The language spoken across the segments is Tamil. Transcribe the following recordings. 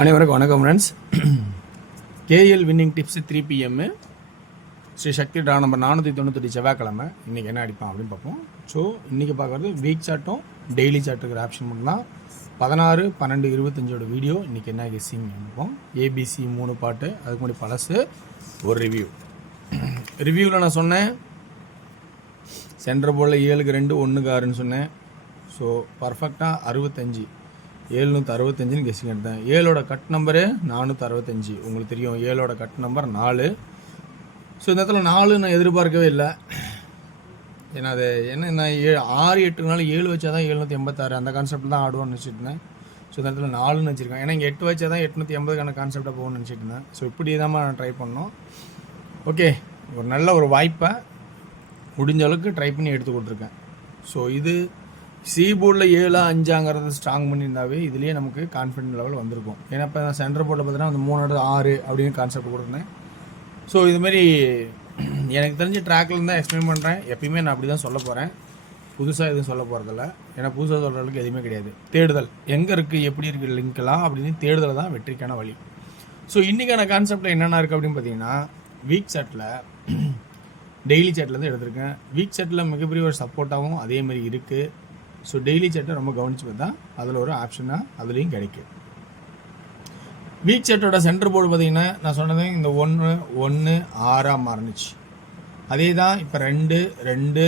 அனைவருக்கும் வணக்கம் friends. KL winning tips 3 PM Sri Sakthi draw number 498 செவ்வாய்க்கிழமை. இன்றைக்கி என்ன அடிப்பான் அப்படின்னு பார்ப்போம். ஸோ இன்றைக்கி பார்க்குறது வீக் சார்ட்டும் டெய்லி சார்ட்டுக்கிற ஆப்ஷன் மட்டும்தான். 16/12/25 வீடியோ இன்றைக்கி என்ன கெஸ்ஸிங் பார்ப்போம். ஏபிசி 3 பாட்டு, அதுக்கு முன்னாடி பழசு ஒரு ரிவ்யூவில் நான் சொன்னேன் சென்டர் போர்டில் 7க்கு 2 1க்கு 6ன்னு சொன்னேன். ஸோ பர்ஃபெக்டாக 65 765ன்னு கெஸ்ஸிங் எடுத்தேன். 7ஓட கட் நம்பரு 465. உங்களுக்கு தெரியும் 7ஓட கட் நம்பர் 4. ஸோ இந்த இடத்துல 4 நான் எதிர்பார்க்கவே இல்லை. ஏன்னா அது என்ன, நான் 6 8 7 வச்சா தான் 786 அந்த கான்செப்ட் தான் ஆடுவோம்னு நினச்சிட்டு இருந்தேன். ஸோ இந்த இடத்துல 4ன்னு வச்சுருக்கேன். ஏன்னா இங்கே 8 வச்சா தான் 880க்கான கான்செப்டாக போகணும்னு நினச்சிட்டு இருந்தேன். ஸோ இப்படி தான் நான் ட்ரை பண்ணோம். ஓகே, ஒரு நல்ல ஒரு வாய்ப்பை முடிஞ்ச அளவுக்கு ட்ரை பண்ணி எடுத்து கொடுத்துருக்கேன். ஸோ இது சி போர்டில் 7 5 ஸ்ட்ராங் பண்ணியிருந்தாவே இதுலேயே நமக்கு கான்ஃபிடென்ட் லெவல் வந்திருக்கும். ஏன்னா இப்போ நான் சென்டர் போர்டில் பார்த்தீங்கன்னா அந்த 3 6 அப்படின்னு கான்செப்ட் கொடுத்துருந்தேன். ஸோ இதுமாரி எனக்கு தெரிஞ்ச ட்ராக்லேருந்து தான் எக்ஸ்பிளைன் பண்ணுறேன். எப்பயுமே நான் அப்படி தான் சொல்ல போகிறேன், புதுசாக எதுவும் சொல்ல போகிறதில்ல. ஏன்னா புதுசாக சொல்கிற அளவுக்கு எதுவுமே கிடையாது. தேடுதல் எங்கே இருக்குது, எப்படி இருக்குது லிங்க்லாம் அப்படின்னு தேடுதல் தான் வெற்றிக்கான வழி. ஸோ இன்றைக்கான கான்செப்டில் என்னென்ன இருக்குது அப்படின்னு பார்த்தீங்கன்னா, வீக் சார்ட்டில் டெய்லி சார்ட்லேருந்து எடுத்திருக்கேன். வீக் சார்ட்டில் மிகப்பெரிய ஒரு சப்போர்ட்டாகவும் அதேமாதிரி இருக்குது. ஸோ டெய்லி சார்ட்டை ரொம்ப கவனித்து பார்த்தா அதில் ஒரு ஆப்ஷனாக அதுலேயும் கிடைக்கும். வீக் சார்ட்டோட சென்டர் போர்டு பார்த்திங்கன்னா நான் சொன்னது இந்த 1 1 6 மாறினுச்சு. அதே தான் இப்போ 2 2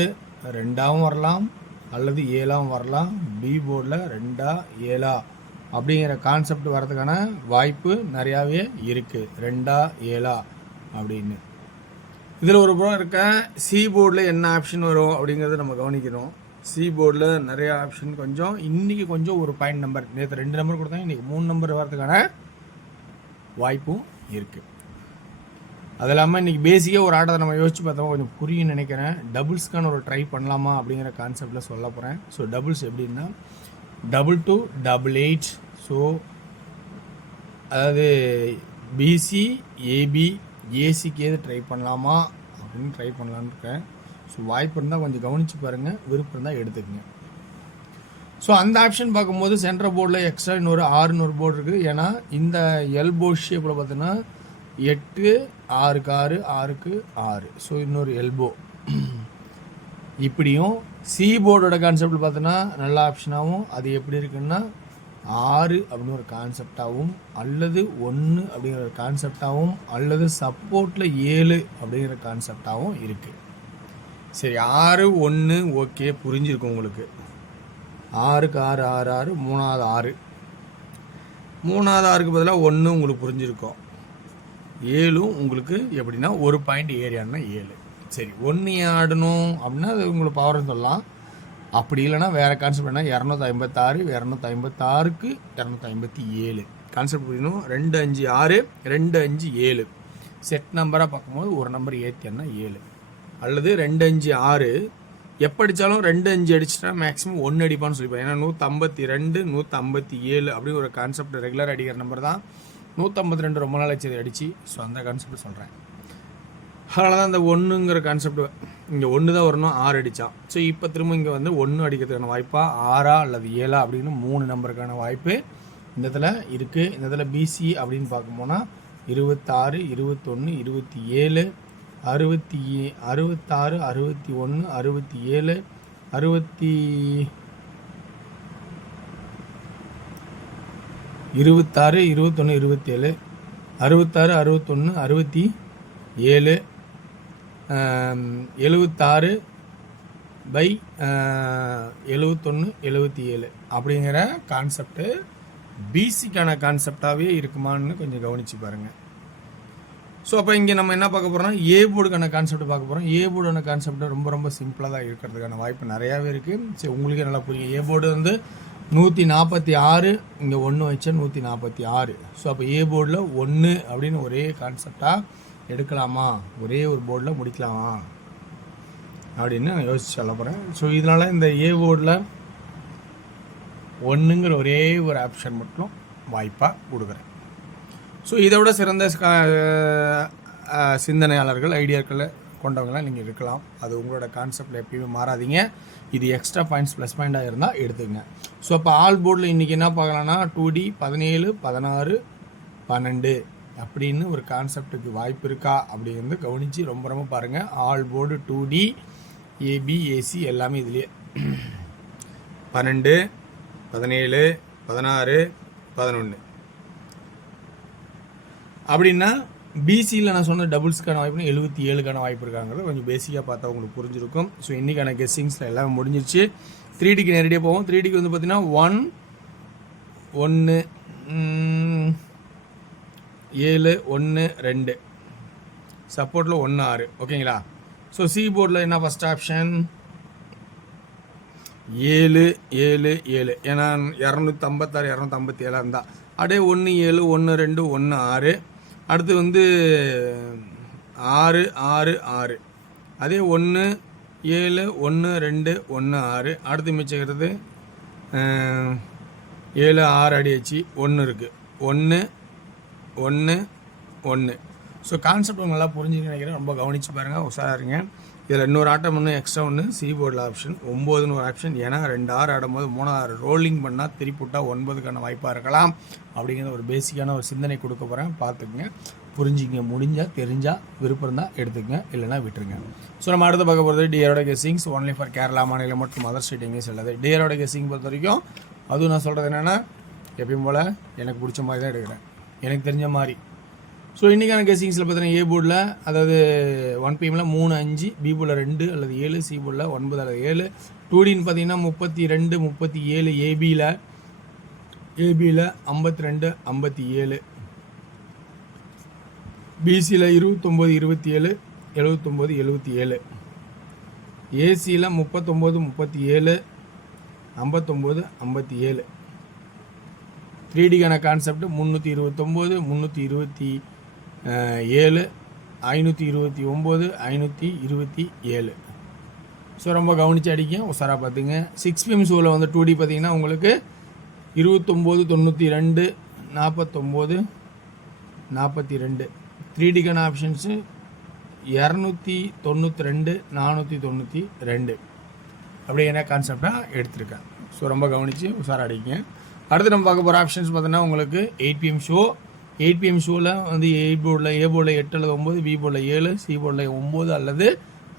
2ஆகவும் வரலாம் அல்லது 7ஆகவும் வரலாம். பி போர்டில் 2 7 அப்படிங்கிற கான்செப்ட் வரதுக்கான வாய்ப்பு நிறையாவே இருக்குது. 2 7 அப்படின்னு இதில் ஒரு புறம் இருக்க. சி போர்டில் என்ன ஆப்ஷன் வரும் அப்படிங்கிறத நம்ம கவனிக்கணும். சி போர்டில் நிறைய ஆப்ஷன் கொஞ்சம் இன்றைக்கி கொஞ்சம் ஒரு பாயிண்ட் நம்பர், நேற்று 2 நம்பர் கொடுத்தாங்க, இன்றைக்கி 3 நம்பர் வரதுக்கான வாய்ப்பும் இருக்குது. அது இல்லாமல் இன்றைக்கி பேசிக்காக ஒரு ஆட்டத்தை நம்ம யோசிச்சு பார்த்தோம் கொஞ்சம் புரியும் நினைக்கிறேன். டபுள்ஸ்க்கான ஒரு ட்ரை பண்ணலாமா அப்படிங்கிற கான்செப்டில் சொல்ல போகிறேன். ஸோ டபுள்ஸ் எப்படின்னா 2 2 8. ஸோ அதாவது பிசி ஏபி ஏசிக்கு எது ட்ரை பண்ணலாமா அப்படின்னு ட்ரை பண்ணலான்னு இருக்கேன். ஸோ வாய்ப்பு இருந்தால் கொஞ்சம் கவனித்து பாருங்கள், விருப்பம் இருந்தால் எடுத்துக்கங்க. ஸோ அந்த ஆப்ஷன் பார்க்கும்போது சென்ட்ரல் போர்டில் எக்ஸ்ட்ரா இன்னொரு 6 போர்டு இருக்குது. ஏன்னா இந்த எல்போ ஷேப்பில் பார்த்தீங்கன்னா 8 6க்கு 6 6க்கு 6. ஸோ இன்னொரு எல்போ. இப்படியும் சி போர்டோட கான்செப்ட் பார்த்தோன்னா நல்ல ஆப்ஷனாகவும் அது எப்படி இருக்குன்னா 6 அப்படின்னு ஒரு கான்செப்டாகவும் அல்லது 1 அப்படிங்கிற ஒரு கான்செப்டாகவும் அல்லது சப்போர்ட்டில் 7 அப்படிங்கிற கான்செப்டாகவும் இருக்குது. சரி, 6 1 ஓகே, புரிஞ்சிருக்கும் உங்களுக்கு. 6க்கு 6 6 6 3வது 6 3வது 6க்கு பதிலாக 1 உங்களுக்கு புரிஞ்சிருக்கும். 7 உங்களுக்கு எப்படின்னா ஒரு பாயிண்ட் ஏரியான்னா 7. சரி, 1 ஆடணும் அப்படின்னா அது உங்களுக்கு பவர்னு சொல்லலாம். அப்படி இல்லைன்னா வேறு கான்செப்ட் என்ன, 256 256க்கு 257 கான்செப்ட் புரியணும். 2 5 6 2 5 7 செட் நம்பராக பார்க்கும்போது ஒரு நம்பர் ஏற்றினா 7 அல்லது 2 5 6 எப்போ அடித்தாலும் 2 5 அடிச்சுட்டா மேக்ஸிமம் 1 அடிப்பான்னு சொல்லிப்பேன். ஏன்னா 152 157 அப்படின்னு ஒரு கான்செப்ட் ரெகுலர் அடிக்கிற நம்பர் தான். 152 ரொம்ப நாள் ஆச்சு அடிச்சு. ஸோ அந்த கான்செப்ட் சொல்கிறேன். அதனால தான் இந்த 1ங்கிற கான்செப்ட் இங்கே 1 தான் வரணும், 6 அடித்தான். ஸோ இப்போ திரும்ப இங்கே வந்து 1 அடிக்கிறதுக்கான வாய்ப்பாக 6 அல்லது 7 அப்படின்னு 3 நம்பருக்கான வாய்ப்பு இந்த இதில் இருக்குது. இந்த இதில் பிசி அப்படின்னு பார்க்கும்போனா 26 21 27 66 61 67 66 21 27 66 61 67 76 பை 71 77 அப்படிங்கிற கான்செப்டு பிசிக்கான கான்செப்டாகவே இருக்குமான்னு கொஞ்சம் கவனித்து பாருங்கள். ஸோ அப்போ இங்கே நம்ம என்ன பார்க்க போகிறோம்னா ஏ போர்டுக்கான கான்செப்ட் பார்க்க போகிறோம். ஏ போர்டான கான்செப்ட் ரொம்ப ரொம்ப சிம்பிளாக தான் இருக்கிறதுக்கான வாய்ப்பு நிறையாவே இருக்குது. சரி, உங்களுக்கே நல்லா புரியும். ஏ போர்டு வந்து 146, இங்கே 1 வச்சா 146. ஸோ அப்போ ஏ போர்டில் 1 அப்படின்னு ஒரே கான்செப்டாக எடுக்கலாமா, ஒரே ஒரு போர்டில் முடிக்கலாமா அப்படின்னு நான் யோசிச்சு சொல்ல போகிறேன். ஸோ இதனால் இந்த ஏ போர்டில் 1ங்கிற ஒரே ஒரு ஆப்ஷன் மட்டும் வாய்ப்பாக கொடுக்குறேன். ஸோ இதை விட சிறந்த சிந்தனையாளர்கள் ஐடியாக்களை கொண்டவங்களாம் நீங்கள் இருக்கலாம். அது உங்களோட கான்செப்டில் எப்பயுமே மாறாதீங்க. இது எக்ஸ்ட்ரா பாயிண்ட்ஸ் ப்ளஸ் பாயிண்டாக இருந்தால் எடுத்துக்கங்க. ஸோ அப்போ ஆல் போர்டில் இன்றைக்கி என்ன பார்க்கலாம்னா 2D 17 16 12 அப்படின்னு ஒரு கான்செப்டுக்கு வாய்ப்பு இருக்கா அப்படிங்கிறது கவனித்து ரொம்ப ரொம்ப பாருங்கள். ஆல் போர்டு 2D ஏபிஏசி எல்லாமே இதுலேயே 12 17 16 11 அப்படின்னா பிசியில் நான் சொன்ன டபுள்ஸ்க்கான வாய்ப்புனா 77க்கான வாய்ப்பு இருக்காங்கிறது கொஞ்சம் பேசிக்காக பார்த்தா உங்களுக்கு புரிஞ்சிருக்கும். ஸோ இன்றைக்கான கெஸ்ஸிங்ஸில் எல்லாமே முடிஞ்சிருச்சு. 3Dக்கு நேரடியாக போவோம். 3Dக்கு வந்து பார்த்தீங்கன்னா 1 1 7 1 2 சப்போர்ட்டில் 1 6 ஓகேங்களா. ஸோ சி போர்டில் என்ன ஃபஸ்ட் ஆப்ஷன் 7 7 7 ஏன்னா 256 257 இருந்தால் அப்படியே 1 7 1 2 1 6 அடுத்து வந்து 6 6 6 அதே 1 7 1 2 1 6 அடுத்து மிச்சக்கிறது 7 6 அடியாச்சு 1 இருக்குது 1 1 1. ஸோ கான்செப்ட் நல்லா புரிஞ்சுன்னு நினைக்கிறேன். ரொம்ப கவனித்து பாருங்கள், உஷாராருங்க. இதில் இன்னொரு ஆட்டம் ஒன்று எக்ஸ்ட்ரா ஒன்று சி போர்டில் ஆப்ஷன் 9ன்னு ஒரு ஆப்ஷன். ஏன்னா 2 6 ஆடும்போது 3 6 ரோலிங் பண்ணால் திருப்பிவிட்டா 9க்கான வாய்ப்பாக இருக்கலாம் அப்படிங்கிற ஒரு பேசிக்கான ஒரு சிந்தனை கொடுக்க போகிறேன். பார்த்துக்குங்க, புரிஞ்சுங்க. முடிஞ்சால் தெரிஞ்சால் விருப்பம் இருந்தால் எடுத்துக்கங்க, இல்லைனா விட்டுருங்க. ஸோ நம்ம அடுத்து பார்க்க போகிறது டிஆரோட கெஸ்ஸிங்ஸ் ஒன்லி ஃபார் கேரளா மாநிலம் மற்றும் அதர் ஸ்டேட் எங்கேயும் செல்லாது. டிஆரோட கெஸ்ஸிங் பொறுத்த வரைக்கும் அதுவும் நான் சொல்கிறது என்னென்னா எப்பயும் போல் எனக்கு பிடிச்ச மாதிரி தான் எடுக்கிறேன், எனக்கு தெரிஞ்ச மாதிரி. ஸோ இன்றைக்கான கெஸ்ஸிங்ஸில் பார்த்தீங்கன்னா ஏ போர்டில் அதாவது 1 PM 3 5, பி போர்டில் 2 அல்லது 7, சி போர்டில் 9 அல்லது 7. 2Dன்னு பார்த்தீங்கன்னா 32 37, ஏபியில் 52 57, பிசியில் 29 27 79 77, ஏசியில் 39 37 59 57. 3Dக்கான கான்செப்ட் 329 327 529 527. ஸோ ரொம்ப கவனித்து அடிக்க உசாராக பார்த்துங்க. 6 PM ஷோவில் வந்து 2D பார்த்தீங்கன்னா உங்களுக்கு 29 92 49 42. 3Dக்கான ஆப்ஷன்ஸு 292 492 அப்படி என்ன கான்செப்டாக எடுத்திருக்கேன். ஸோ ரொம்ப கவனித்து உசாராக அடிங்க. அடுத்து நம்ம பார்க்க போகிற ஆப்ஷன்ஸ் பார்த்தீங்கன்னா உங்களுக்கு 8 PM ஷோ. 8 PM ஷோவில் வந்து ஏ போர்டில் 8 அல்லது 9, பி போர்டில் 7, சி போர்டில் 9 அல்லது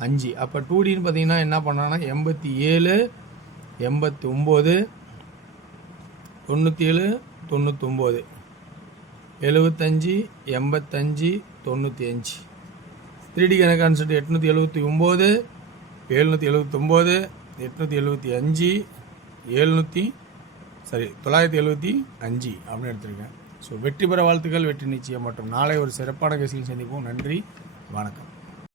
5. அப்போ 2Dன்னு பார்த்தீங்கன்னா என்ன பண்ணாங்கன்னா 87 89 97 99 75 85 95. 3Dக்கான கான்செப்ட் 879 779 875 975 அப்படின்னு எடுத்திருக்கேன். ஸோ வெற்றி பெற வாழ்த்துக்கள், வெற்றி நிச்சயம் மற்றும் நாளை ஒரு சிறப்பான கேசில் சந்திப்போம். நன்றி, வணக்கம்.